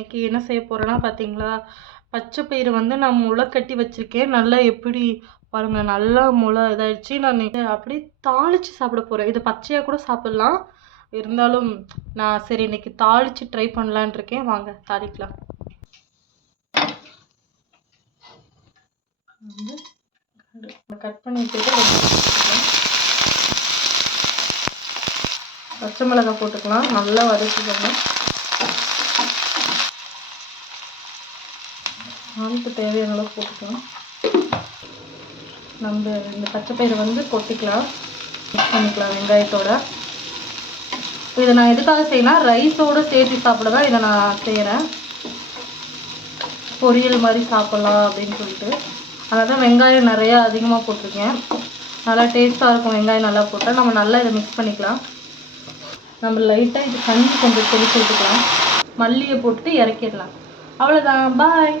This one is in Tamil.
இன்னைக்கு என்ன செய்ய போறேன்னா பார்த்தீங்களா, பச்சை பயிறு வந்து நான் முளை கட்டி வச்சிருக்கேன். நல்லா எப்படி பாருங்க, நல்லா முளை இதாயிடுச்சு. நான் அப்படியே தாளிச்சு சாப்பிட போறேன். இது பச்சையா கூட சாப்பிடலாம். இருந்தாலும் நான் சரி இன்னைக்கு தாளிச்சு ட்ரை பண்ணலான் இருக்கேன். வாங்க தாளிக்கலாம். கட் பண்ணிட்டு பச்சை மிளகாய் போட்டுக்கலாம். நல்லா வதக்கிக்கணும். ஆளுக்கு தேவையான அளவு போட்டுக்கலாம். நம்ம இந்த பச்சை பயிரை வந்து கொட்டிக்கலாம், மிக்ஸ் பண்ணிக்கலாம் வெங்காயத்தோட. இதை நான் எதுக்காக செய்யணும், ரைஸோடு சேர்த்து சாப்பிட தான் இதை நான் செய்கிறேன். பொரியல் மாதிரி சாப்பிட்லாம் அப்படின்னு சொல்லிட்டு. அதனால் தான் வெங்காயம் நிறையா அதிகமாக போட்டிருக்கேன். நல்லா டேஸ்ட்டாக இருக்கும் வெங்காயம் நல்லா போட்டால். நம்ம நல்லா இதை மிக்ஸ் பண்ணிக்கலாம். நம்ம லைட்டாக இது தண்ணி கொஞ்சம் தெளிச்சு விட்டுக்கலாம். மல்லியை போட்டு இறக்கிடலாம். அவ்வளோதான், பாய்.